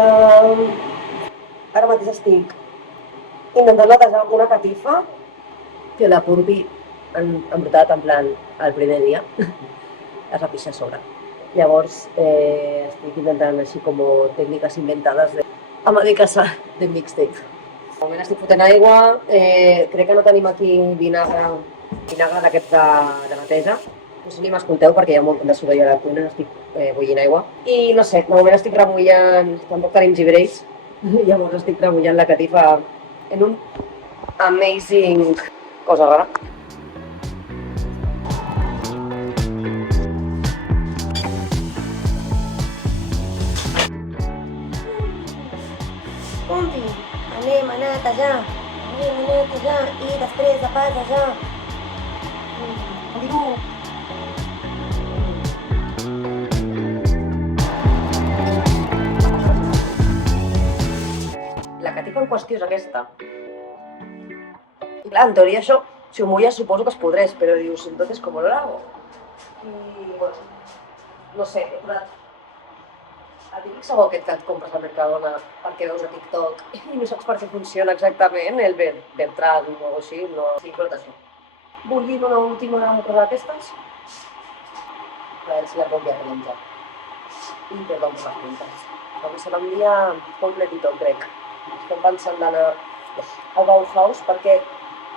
ara mateix estic intentant netejar una catifa que la Purpi han embrutat en plan el primer dia. Es va pixar a sobre. Llavors estic intentant així com tècniques inventades a medicassar de mixtape. De moment estic fotent aigua, crec que no tenim aquí vinagre d'aquest de neteja. No sé si m'escolteu perquè hi ha molt de soroll a la cuina, estic bullint aigua. I no sé, de moment estic remullant, tampoc tenim gibrells, llavors estic remullant la catifa en un amazing cosa rara. Pumpi, anem a netejar i després de passejar. Diu. La catifa en qüestió és aquesta. I clar, en teoria això, si ho mulles suposo que es podrés, però dius, entonces, ¿cómo lo hago? I, bueno, no sé, he posat el típic sabó aquest que et compres al Mercadona perquè veus a TikTok i no saps per què funciona exactament, el Beltrán o així, no... Sí, però això. Bullint una última cosa d'aquestes. A veure si la puc ja realitzar. I perdó per les puntes. Avui serà un dia completito, crec. Estem pensant d'anar al Bauhaus perquè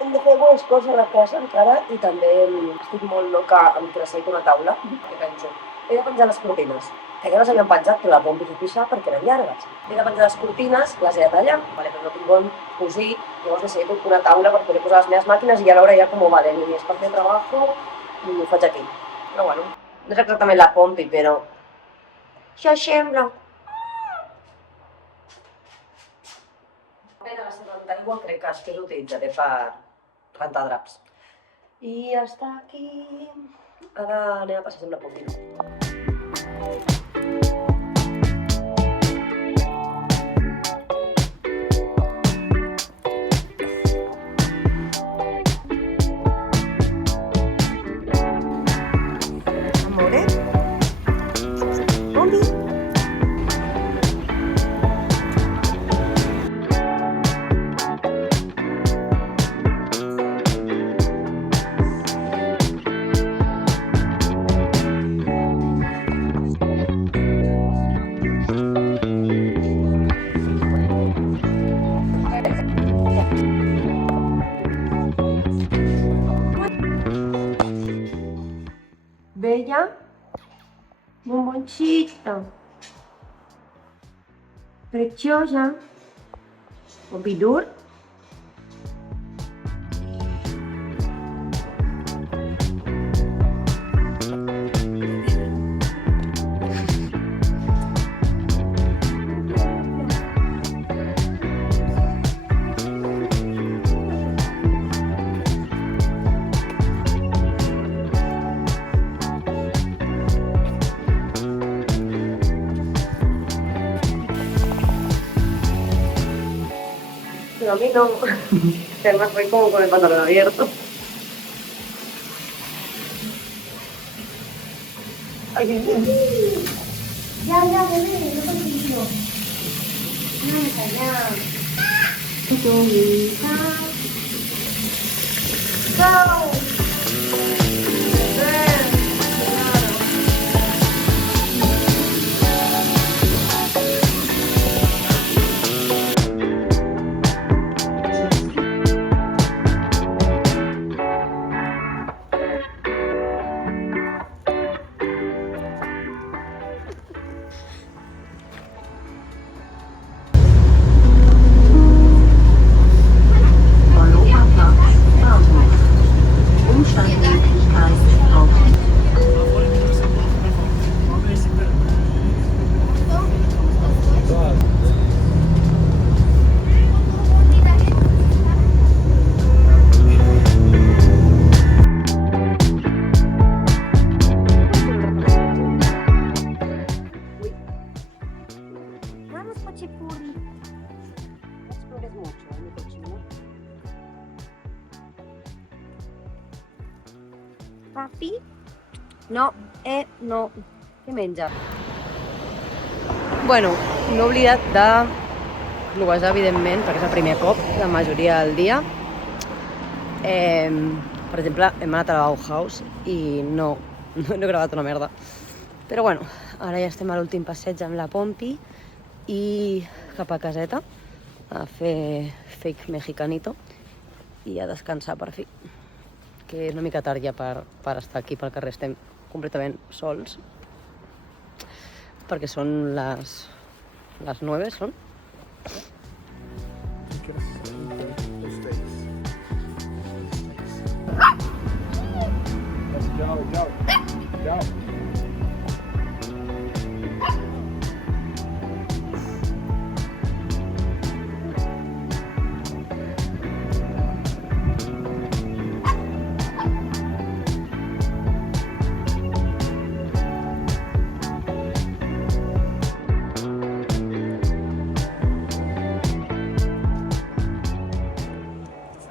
hem de fer algunes coses a la casa encara i també estic molt loca amb que necessito una taula. Què penso? He de penjar les cortines, que ja les havíem penjat, però la Pompi fa pixar perquè eren llargues. He de penjar les cortines, les he de tallar, vale, però no tinc on cosir, llavors necessito una taula per poder posar les meves màquines i a l'hora ja com vale, ni és per fer treballo i ho faig aquí. Però bueno, no és exactament la Pompi, però... Això sembla. La seva aigua crec que després l'utilitzaré per rentar draps. I ja està aquí. Ara anem a passejar amb la Pompi. Amore? Pompi? Bella, bomboncita, preziosa, Pompidou. Pero a mí no. Además voy como con el pantalón abierto. Ay, Ya, bebé, no te pillo. Ya. Go. Vamos, Pochipuri. no explores mucho en mi cochino. Papi? No, no. Què menja? Bueno, no he oblidat de globejar, evidentment, perquè és el primer cop, la majoria del dia. Per exemple, hem anat a la Bauhaus i no he gravat una merda. Però bueno, ara ja estem a l'últim passeig amb la Pompi i cap a caseta a fer fake mexicanito i a descansar per fi, que és una mica tard ja per estar aquí pel carrer. Estem completament sols perquè són les 9, són?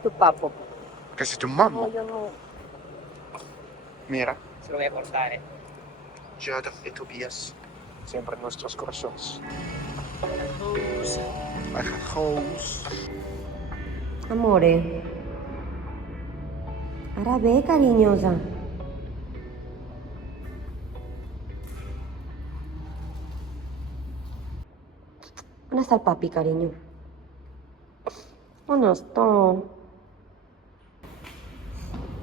Tu papo. ¿Qué es tu mamá? Yo no. Mira, Se lo voy a cortar, Jada y Tobias, siempre en nuestros corazones. House. Amore. Ara bé, carinyosa. On està el papi, carinyo? On està?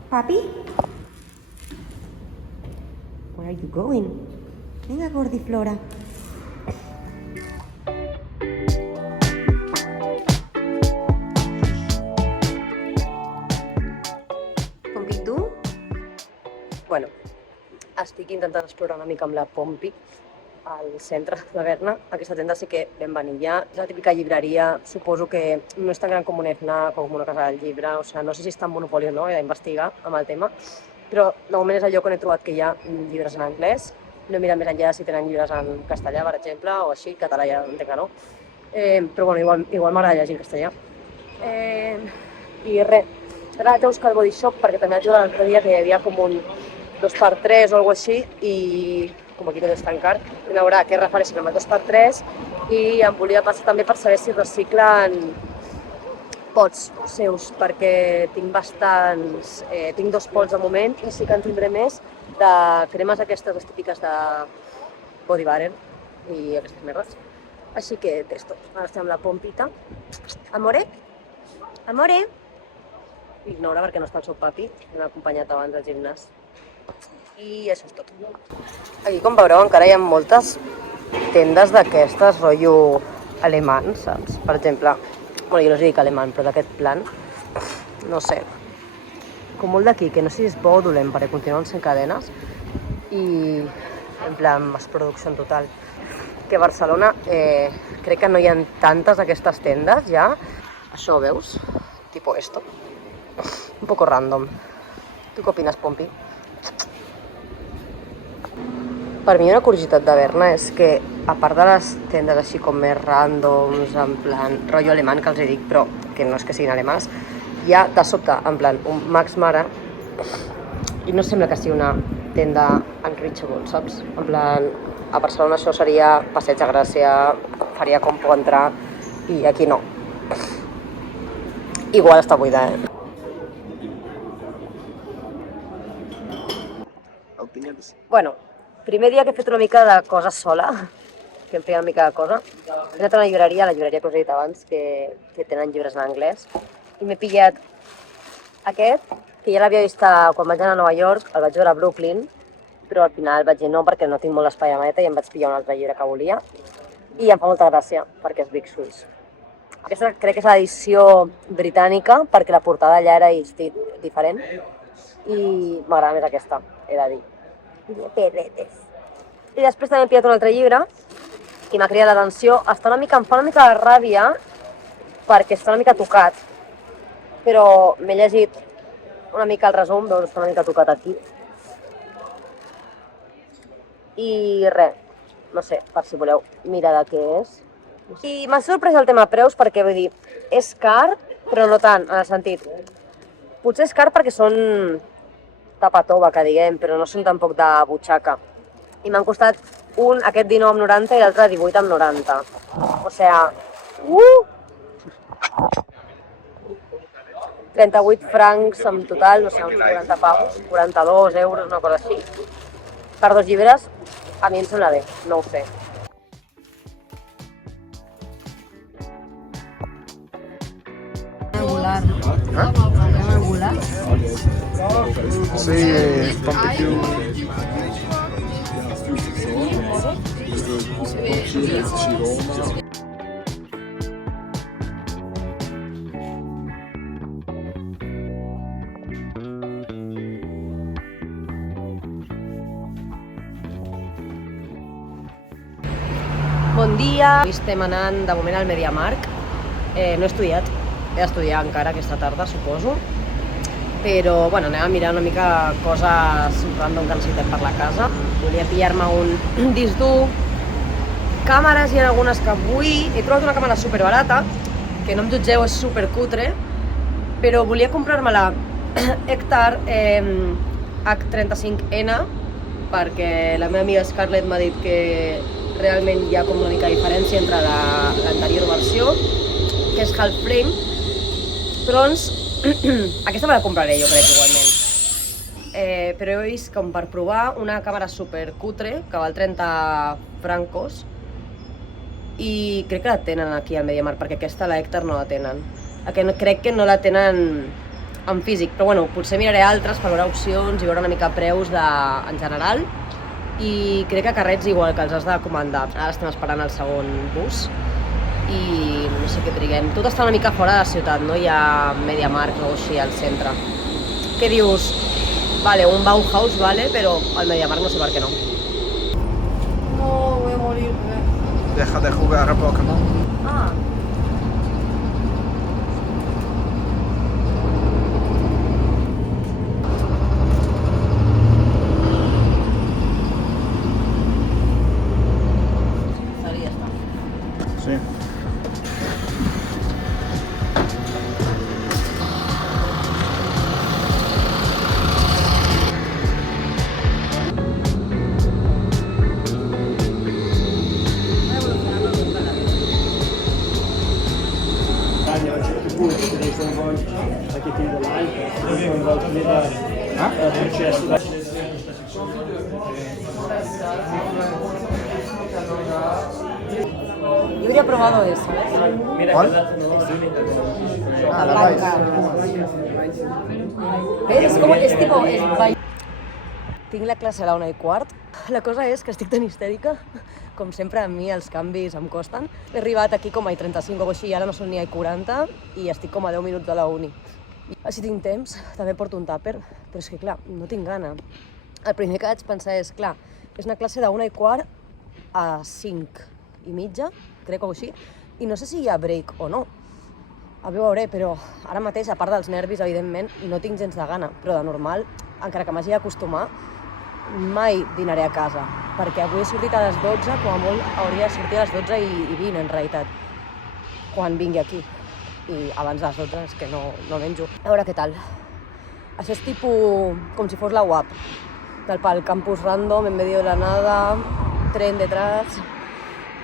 Papi? Where are you going? Vinga, gordiflora. Com dic tu? Bueno, estic intentant explorar una mica amb la Pompi al centre de Berna. Aquesta tenda sí que vam venir ja. És la típica llibreria, suposo que no és tan gran com un FNAC o com una casa del llibre, o sigui, no sé si està en monopoli o no, he d'investigar amb el tema, però de moment és el lloc on he trobat que hi ha llibres en anglès. No he mirat més enllà si tenen llibres en castellà, per exemple, o així, català ja entenc que no. Però bueno, igual m'agrada llegir en castellà. I res, ara vaig a buscar el Body Shop perquè també vaig veure l'altre dia que hi havia com un 2x3 o alguna així i com aquí tot és tan car, vam veure què refereixen amb el 2x3 i em volia passar també per saber si reciclen pots seus, perquè tinc bastants, tinc 2 pots de moment i sí que en tindré més de cremes aquestes, les típiques de Body Butter i aquestes merdes. Així que testo. Ara estem amb la Pompita. Amore? Amore? Ignora perquè no està el seu papi, m'ha acompanyat abans al gimnàs. I això és tot. Aquí, com veureu, encara hi ha moltes tendes d'aquestes, rotllo alemany, saps? Per exemple, bueno, jo no us dic alemany, però d'aquest plan, no sé, com molt d'aquí, que no sé si és bo o dolent, perquè continuen sent cadenes i en plan, mass production total. Que a Barcelona crec que no hi ha tantes d'aquestes tendes ja. Això, veus? Tipo esto. Un poco random. Tu què opines, Pompi? Per mi una curiositat de Berna és que, a part de les tendes així com més randoms, en plan rotllo alemany que els dic, però que no és que siguin alemans, hi ha de sobte, en plan, un Max Mara i no sembla que sigui una tenda unreachable, saps? En plan, a Barcelona això seria Passeig de Gràcia, faria com puc entrar i aquí no. Igual està buida, Opinions? Bueno, primer dia que he fet una mica de cosa sola, que em feia una mica de cosa. He anat a una llibreria, la llibreria que us he dit abans, que tenen llibres en anglès, i m'he pillat aquest, que ja l'havia vist quan vaig anar a Nova York, el vaig veure a Brooklyn, però al final vaig dir no perquè no tinc molt espai a maleta i em vaig pillar un altre llibre que volia, i em fa molta gràcia perquè és Big Swiss. Aquesta crec que és l'edició britànica perquè la portada allà era diferent i m'agrada més aquesta, he de dir. I després també he pillat un altre llibre i m'ha cridat l'atenció. Em fa una mica de ràbia perquè està una mica tocat, però m'he llegit una mica el resum, doncs està una mica tocat aquí. I res, no sé, per si voleu mirar de què és. I m'ha sorprès el tema preus perquè, vull dir, és car, però no tant, en el sentit. Potser és car perquè són tapa tova, que diguem, però no són tampoc de butxaca. I m'han costat un aquest 19,90 i l'altre 18,90. O sea, 38 francs en total, no sé, uns 40 pavos, 42 euros, una cosa així. Per 2 llibres, a mi em sembla bé, no ho sé. Sí, barbecue. Bon dia! Avui estem anant de moment al MediaMarkt. No he estudiat, he d'estudiar encara aquesta tarda, suposo. Però, bueno, anem a mirar una mica coses random que necessitem per la casa. Volia pillar-me un disc dur. Càmeres, hi ha algunes que vull. He trobat una càmera superbarata, que no em jutgeu, és supercutre, però volia comprar-me la Ektar H35N, perquè la meva amiga Scarlett m'ha dit que realment hi ha com una mica diferència entre l'anterior versió, que és half frame, però doncs aquesta me la compraré jo crec igualment. Però he vist com per provar una càmera supercutre que val 30 francos i crec que la tenen aquí al MediaMarkt, perquè aquesta, la Ektar, no la tenen. Crec que no la tenen en físic, però bueno, potser miraré altres per veure opcions i veure una mica preus en general. I crec que carrets igual, que els has de comandar. Ara estem esperant el segon bus i no sé què triguem. Tot està una mica fora de la ciutat, no hi ha MediaMarkt o així al centre. Què dius? Vale, un Bauhaus, vale, però al MediaMarkt no sé per què no. No, voy a morir. Deja de jugar a Pokémon. Ah. Sí. Yo habría probado eso, ¿ves? ¿Cuál? Ah, la Vice. És com, és tipo, és ball. Tinc la classe a la 1:15. La cosa és que estic tan histèrica. Com sempre, a mi els canvis em costen. He arribat aquí com a 35 o així, ara no són ni a 40 i estic com a 10 minuts de la uni. Si tinc temps, també porto un tàper, però és que clar, no tinc gana. El primer que vaig pensar és, clar, és una classe de 1:15 a 5:30, crec o així, i no sé si hi ha break o no. A veure, però ara mateix, a part dels nervis, evidentment, no tinc gens de gana, però de normal, encara que m'hagi d'acostumar, mai dinaré a casa, perquè avui he sortit a les 12, com a molt hauria de sortir a les 12 i 20, en realitat, quan vingui aquí. I abans de les 12 és que no menjo. A veure què tal. Això és tipus com si fos la UAP, del pel campus random, en medio de la nada, tren detrás,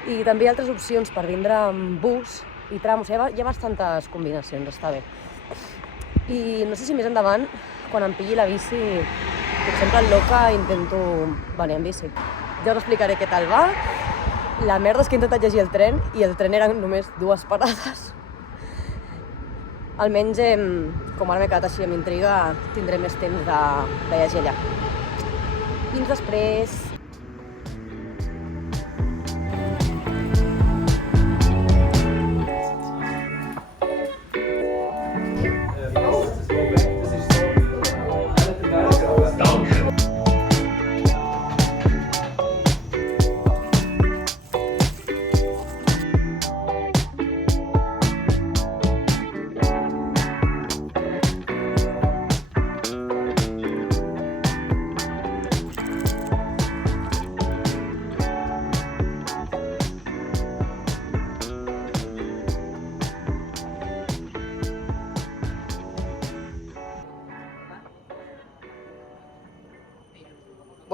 i també hi ha altres opcions per vindre amb bus i tram, o sigui, hi ha bastantes combinacions, està bé. I no sé si més endavant, quan em pilli la bici, per exemple, al Loca intento venir amb bici. Ja us explicaré què tal va. La merda és que he intentat llegir el tren i el tren eren només 2 parades. Almenys, com ara m'he quedat així amb intriga, tindré més temps de llegir allà. Fins després!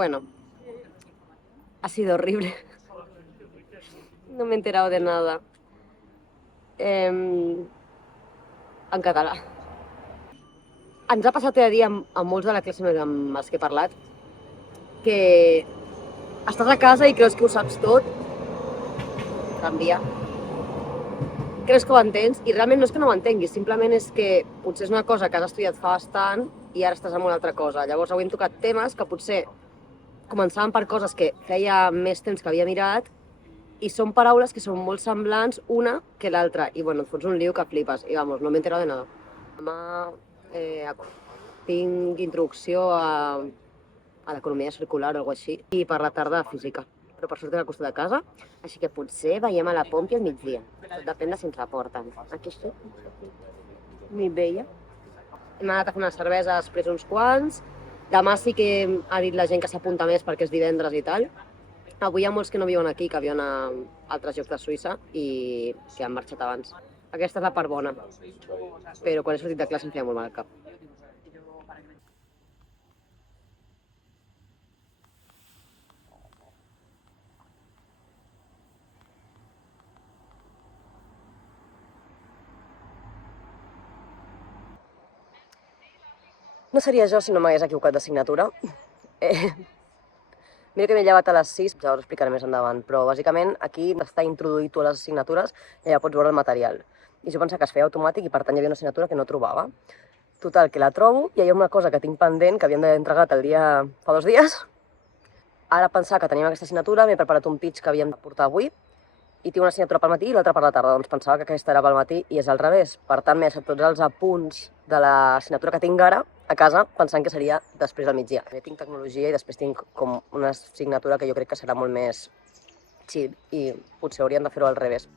Bueno, Ha sido horrible. No me he enterado de nada. En català. Ens ha passat a dir amb molts de la classe amb els que he parlat que estàs a casa i creus que ho saps tot. Canvia. Creus que ho entens i realment no és que no ho entenguis, simplement és que potser és una cosa que has estudiat fa bastant i ara estàs en una altra cosa. Llavors avui hem tocat temes que potser començaven per coses que feia més temps que havia mirat i són paraules que són molt semblants una que l'altra. I bueno, et fots un lío que flipes. I vamos, no m'he enterat de nada. Demà tinc introducció a l'economia circular o alguna cosa així i per la tarda física. Però per sort és al costat de casa, així que potser veiem a la Pompi al migdia. Tot depèn de si ens la porten. Aquí estic. Mi veia. Hem anat a fer una cervesa, després uns quants. Demà sí que ha dit la gent que s'apunta més perquè és divendres i tal. Avui hi ha molts que no viuen aquí, que viuen a altres llocs de Suïssa i que han marxat abans. Aquesta és la part bona, però quan he sortit de classe em feia molt mal al cap. No seria jo si no m'hagués equivocat d'assignatura. Mira que m'he llevat a les 6, ja us explicaré més endavant, però bàsicament aquí està introduït a les assignatures i ja pots veure el material. I jo pensava que es feia automàtic i per tant hi havia una assignatura que no trobava. Total, que la trobo i hi ha una cosa que tinc pendent, que havíem d'haver entregat fa 2 dies. Ara pensava que teníem aquesta assignatura, m'he preparat un pitch que havíem de portar avui i tinc una assignatura pel matí i l'altra per la tarda, doncs pensava que aquesta era pel matí i és al revés. Per tant, m'he deixat tots els apunts de l'assignatura que tinc ara a casa pensant que seria després del migdia. Tinc tecnologia i després tinc com una assignatura que jo crec que serà molt més chill i potser hauríem de fer-ho al revés.